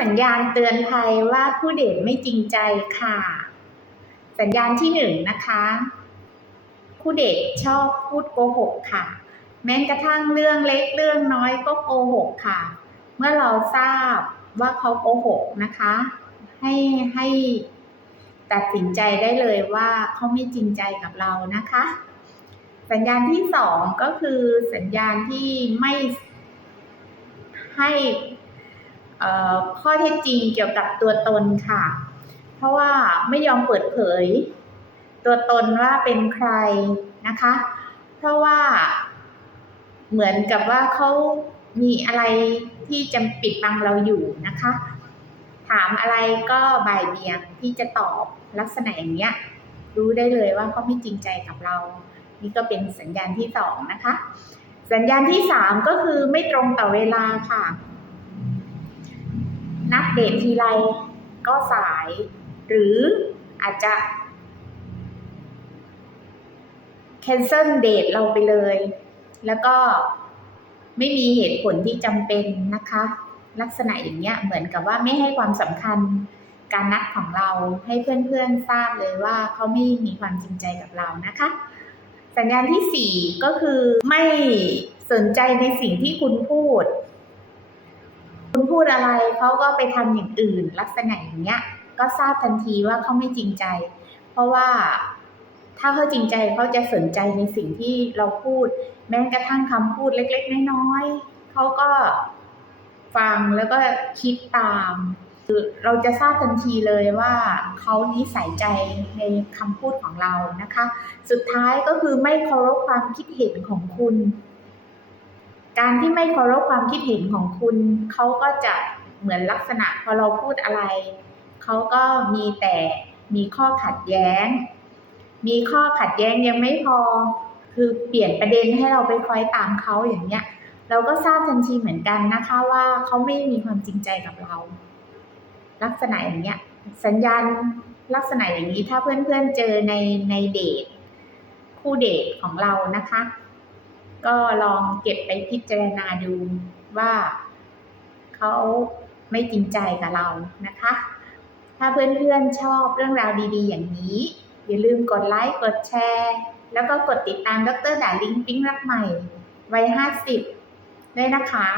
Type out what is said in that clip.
สัญญาณเตือนภัยว่าผู้เดทไม่จริงใจค่ะ สัญญาณที่หนึ่งนะคะ ผู้เดทชอบพูดโกหกค่ะ แม้กระทั่งเรื่องเล็กเรื่องน้อยก็โกหกค่ะ เมื่อเราทราบว่าเขาโกหกนะคะ ให้ให้ตัดสินใจได้เลยว่าเขาไม่จริงใจกับเรานะคะ สัญญาณที่สองก็คือสัญญาณที่ไม่ให้ ข้อเท็จจริงเกี่ยวกับตัวตนค่ะ เพราะว่าไม่ยอมเปิดเผย ตัวตนว่าเป็นใครนะคะ เพราะว่าเหมือนกับว่าเขามีอะไรที่จะปิดบังเราอยู่นะคะ ถามอะไรก็บ่ายเบี่ยงที่จะตอบลักษณะอย่างเนี้ย รู้ได้เลยว่าเขาไม่จริงใจกับเรา นี่ก็เป็นสัญญาณที่สองนะคะ สัญญาณที่สามก็คือไม่ตรงต่อเวลาค่ะ นัดเดททีไรก็สาย หรืออาจจะ cancel เดทเราไปเลย แล้วก็ไม่มีเหตุผลที่จำเป็นนะคะ ลักษณะอย่างเงี้ยเหมือนกับว่าไม่ให้ความสำคัญการนัดของเราให้เพื่อนๆทราบเลยว่าเขาไม่มีความจริงใจกับเรานะคะ สัญญาณที่สี่ก็คือไม่สนใจในสิ่งที่คุณพูด คุณพูดอะไรเขาก็ไปทำอย่างอื่น ลักษณะอย่างเงี้ย ก็ทราบทันทีว่าเขาไม่จริงใจ เพราะว่าถ้าเขาจริงใจเขาจะสนใจในสิ่งที่เราพูด แม้กระทั่งคำพูดเล็ก ๆ น้อยๆเขาก็ฟังแล้วก็คิดตามคือเราจะทราบทันทีเลยว่าเขานิสัยใจในคำพูดของเรานะคะ สุดท้ายก็คือไม่เคารพความคิดเห็นของคุณ การที่ไม่เคารพความคิดเห็นของคุณ เขาก็จะเหมือนลักษณะพอเราพูดอะไร เขาก็มีแต่มีข้อขัดแย้ง มีข้อขัดแย้งยังไม่พอ คือเปลี่ยนประเด็นให้เราไปคอยตามเขาอย่างเงี้ย เราก็ทราบทันทีเหมือนกันนะคะว่าเขาไม่มีความจริงใจกับเรา ลักษณะอย่างเงี้ย สัญญาณลักษณะอย่างนี้ถ้าเพื่อนๆเจอในในเดทคู่เดทของเรานะคะ ก็ลองเก็บไปพิจารณาดูว่าเขาไม่จริงใจกับเรานะคะ ถ้าเพื่อนๆชอบเรื่องราวดีๆ อย่างนี้ อย่าลืมกดไลค์กดแชร์ แล้วก็กดติดตามดรดาลิงปิ้งรักใหม่วัย 50 ด้วยนะคะ